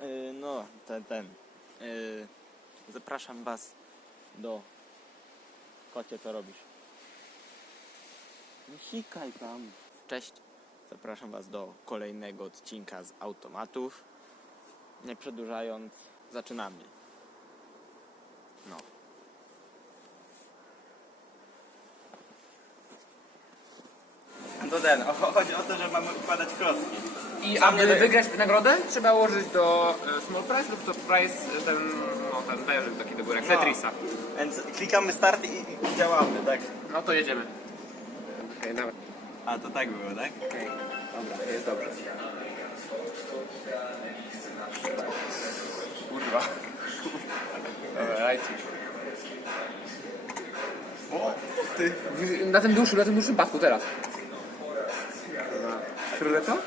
Yy, no, ten, ten. Yy, zapraszam was do... Kocie, co robisz? No sikaj tam. Cześć. Zapraszam was do kolejnego odcinka z automatów. Nie przedłużając, zaczynamy. No. To ten, o- chodzi o to, że mamy układać klocki. I aby wygrać nagrodę, trzeba ułożyć do e, small price lub to price e, ten, no ten wężyk taki do góry, jak No. Tetrisa. Więc klikamy start i, i działamy, tak? No to jedziemy. Okej, dobra. A to tak było, tak? Okej, dobra, jest dobrze. Kurwa. Dobra, lajcie. O, ty. Na tym dłuższym, na tym dłuższym pasku teraz. Które to?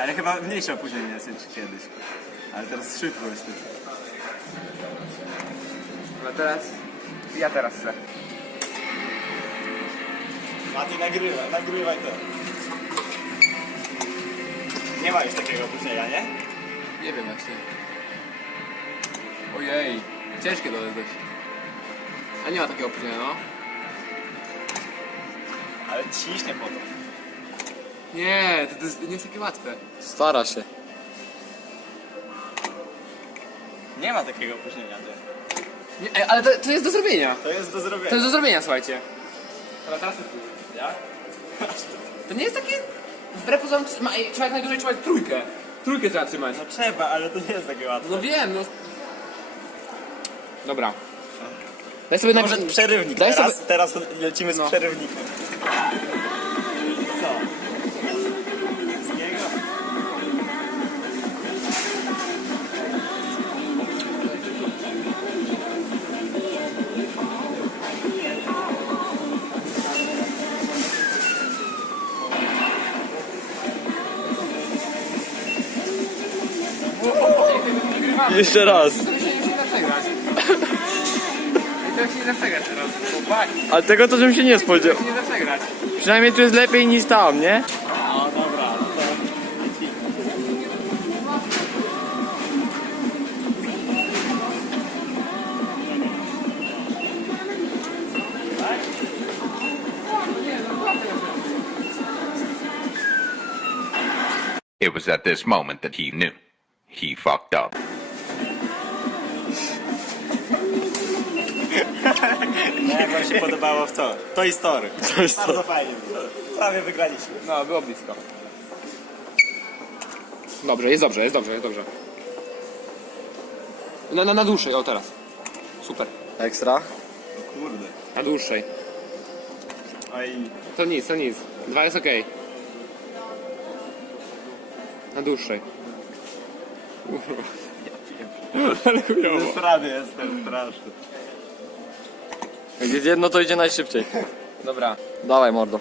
Ale chyba mniejsze opóźnienie jest niż kiedyś. Ale teraz szybko jest. No teraz... Ja teraz chcę. Mati nagrywa, nagrywaj to. Nie ma już takiego opóźnienia, nie? Nie wiem właśnie. Ojej, ciężkie to jest dość. A nie ma takiego opóźnienia, no. Ale ciśnie po to. Nie, to, to jest, nie jest takie łatwe. Stara się. Nie ma takiego opóźnienia, ty. Nie, ej, ale to, to jest do zrobienia. To jest do zrobienia. To jest do zrobienia, słuchajcie. Ale teraz Jak? To nie jest takie... Wbrew pozorom, ma, ej, trzeba jak najdłużej trzymać trójkę. Trójkę trzeba trzymać. No trzeba, ale to nie jest takie łatwe. No wiem, no. Dobra. Daj sobie Może na... przerywnik. Daj teraz, sobie- teraz lecimy z No. przerywnikiem. Jeszcze raz. Się nie da przegrać. Teraz. Ale tego to żebym się nie spodziewał. to się nie da przegrać. Przynajmniej tu jest lepiej niż tam, nie? No dobra, to... It was at this moment that he knew. He fucked up. Jak wam się podobało w co? Toy Story. Toy Story. Bardzo fajnie. Prawie wygraliśmy. No, było blisko. Dobrze, jest dobrze, jest dobrze, jest dobrze. Na, na, na dłuższej, o teraz. Super. Ekstra. Kurde. Na dłuższej. Oj. To nic, to nic. Dwa jest okej. Na dłuższej. Ale chujowo. Jestem straszny. Jak jest jedno, to idzie najszybciej. Dobra. Dawaj, mordo.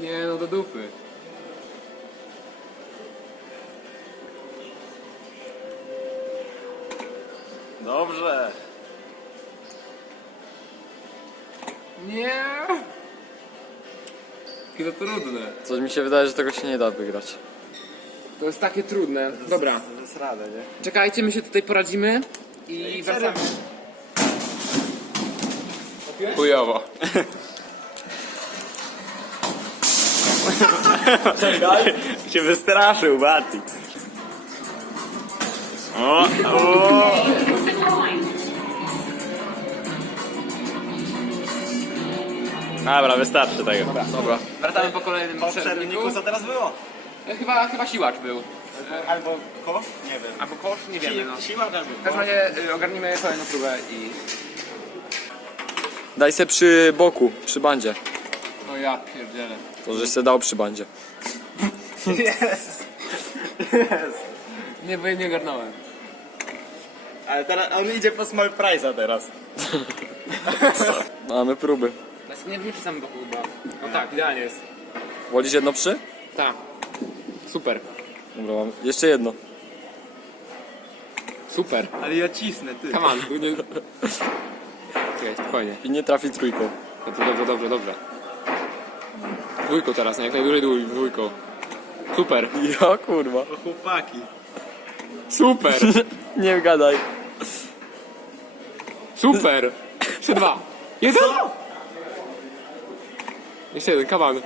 Nie no, do dupy. Dobrze. Nie. Jakie to trudne. Coś mi się wydaje, że tego się nie da wygrać. To jest takie trudne. Dobra. Zesrane, nie? Czekajcie, my się tutaj poradzimy i wracamy. Chujowo. się wystraszył, Mati. O, o. Dobra, wystarczy tego. Dobra. Wracamy po kolejnym Po przerwniku. przerwniku co teraz było? Chyba, chyba siłacz był. Albo kosz? Nie wiem. Albo kosz? Nie wiemy no. Siła albo W każdym razie y, ogarnimy kolejną próbę i... Daj se przy boku, przy bandzie. No ja pierdzielę. To żeś se dał przy bandzie. Nie, bo ja nie ogarnąłem. Ale teraz on idzie po small prize'a teraz. Mamy próby. Znaczy nie, nie przy samym boku chyba. No tak, idealnie jest. Wolisz jedno przy? Tak. Super. Dobra, mam jeszcze jedno. Super. Ale ja cisnę, ty. Come on. Nie... czekaj, spokojnie. I nie trafi trójką. No to dobrze, dobrze, dobrze. Dwójką teraz, nie? Jak najdłużej dwój, dwójką. Super, Ja kurwa. O chłopaki. super, Nie gadaj. super. Jeszcze dwa. Jeden? Jeszcze jeden, kaban.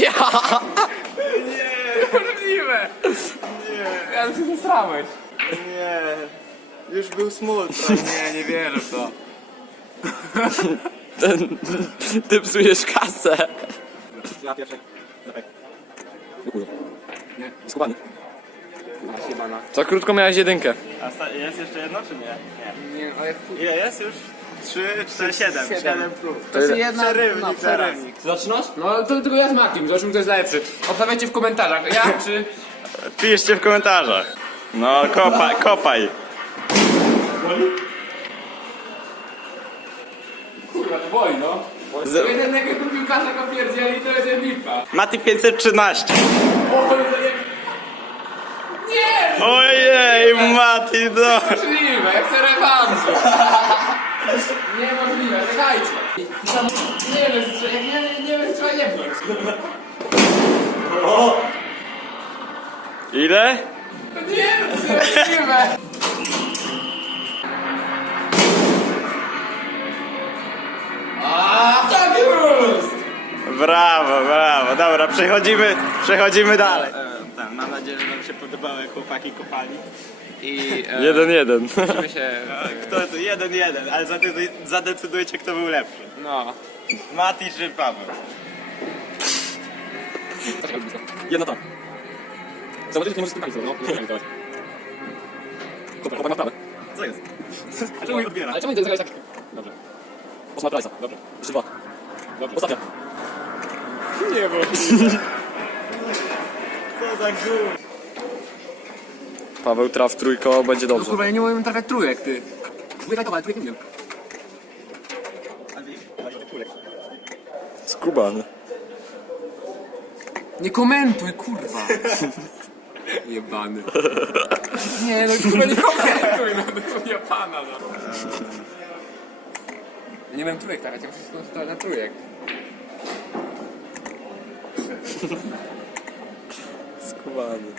Ja! Możliwe. Nie. Ale ty zasrałeś. Nie. Już był smutno. Nie, nie wierzę w to. Ten, ty psujesz kasę. Ja pierwszy. Dawaj. Nie. Siebana. Za krótko miałeś jedynkę. A sta- jest jeszcze jedno czy nie? Nie. Nie, ale Ile jest już? 3, 4, 7. Siedem. 7 plus. To jest jedna... Przerywnik no, przerywnik. Zaczynasz? No to tylko ja z Matim, zobaczymy kto jest lepszy. Obstawiajcie w komentarzach, ja czy... Piszcie w komentarzach. No, kopaj, kopaj. Kurwa, to boi, no. Z- Jednego piłkarza go pierdzieli, to jest lipa. Mati 513. Nie! Ojej, Mati, no. Możliwe, ja chcę rewanżu. Niemożliwe, czekajcie. Nie wiem, że- jak nie, nie wiem, trzeba jebnąć. Ile? Nie wiem, to jest niemożliwe. A, tak jest! Brawo, brawo. Dobra, przechodzimy, przechodzimy dalej. Tak, mam nadzieję, że wam się podobało, jak chłopaki kopali. I e, Jeden, jeden. musimy się... Kto tu? Jeden, jeden, ale zadecyduj- zadecydujcie, kto był lepszy. No. Mati czy Paweł? Jedna tam. Zobaczysz, nie możesz z tym no. Nie wiem, teraz. Chłopak, chłopak ma sprawę. Co jest? Czemu mi odbiera? Ale czemu nie zagrałeś tak? Dobrze. Osma Price'a. Dobrze. Jeszcze dwa. Dobrze. Ostatnia. Nie, bo... Co za gór? Paweł traf trójko, będzie No dobrze. kurwa, ja nie umiem trafiać trójek, ty. Dwójka to, ale trójek nie wiem. Skubany. Nie komentuj, kurwa. Jebany. Nie, no kurwa, nie komentuj, no to są Japana, no. Ja nie wiem trójek trafiać, ja muszę się skoncentrować na trójek. Skubany.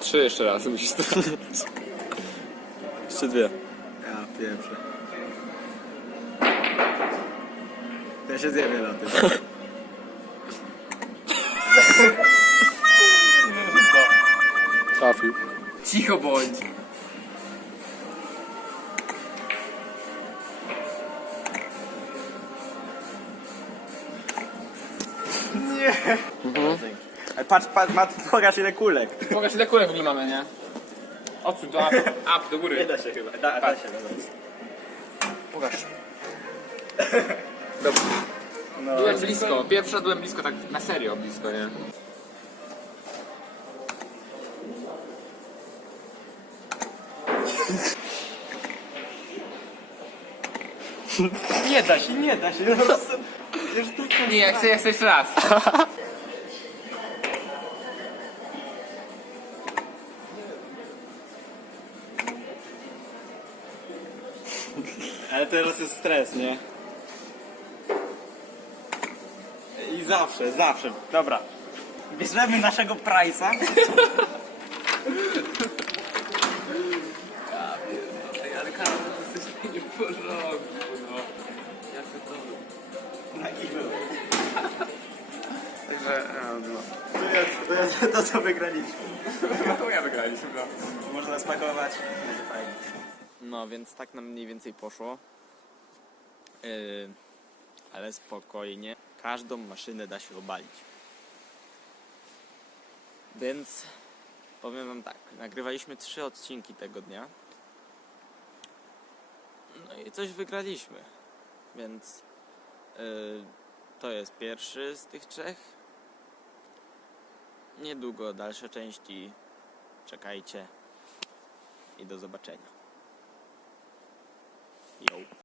Trzy jeszcze raz, musisz to... Jeszcze dwie. Ja pierwszy. Ja się zjebie na tym. Trafił. Cicho bądź. Ale patrz, patrz, Mati, pokaż ile kulek. Pokaż ile kulek w ogóle mamy, nie? Odsuń to, up, up do Nie góry. da się chyba. Da, da się, dobra. Pokaż. Dobrze. Byłem blisko, pierwsza byłem blisko, tak na serio blisko, nie? Nie da się, nie da się. Już tu Nie, jak chcę, jak chcę jeszcze raz. teraz jest stres, nie? I zawsze, zawsze. Dobra. Bierzemy naszego Price'a. Ale Karol, to jest nie w porządku, no. Ja to Na. Także, no. To jest, to jest to, co wygraliśmy. To ja wygraliśmy, no. Można spakować. Będzie fajnie. No, więc tak nam mniej więcej poszło. Yy, ale spokojnie. Każdą maszynę da się obalić. Więc powiem wam tak, nagrywaliśmy trzy odcinki tego dnia. No i coś wygraliśmy. Więc yy, to jest pierwszy z tych trzech. Niedługo dalsze części. Czekajcie. I do zobaczenia. Yo.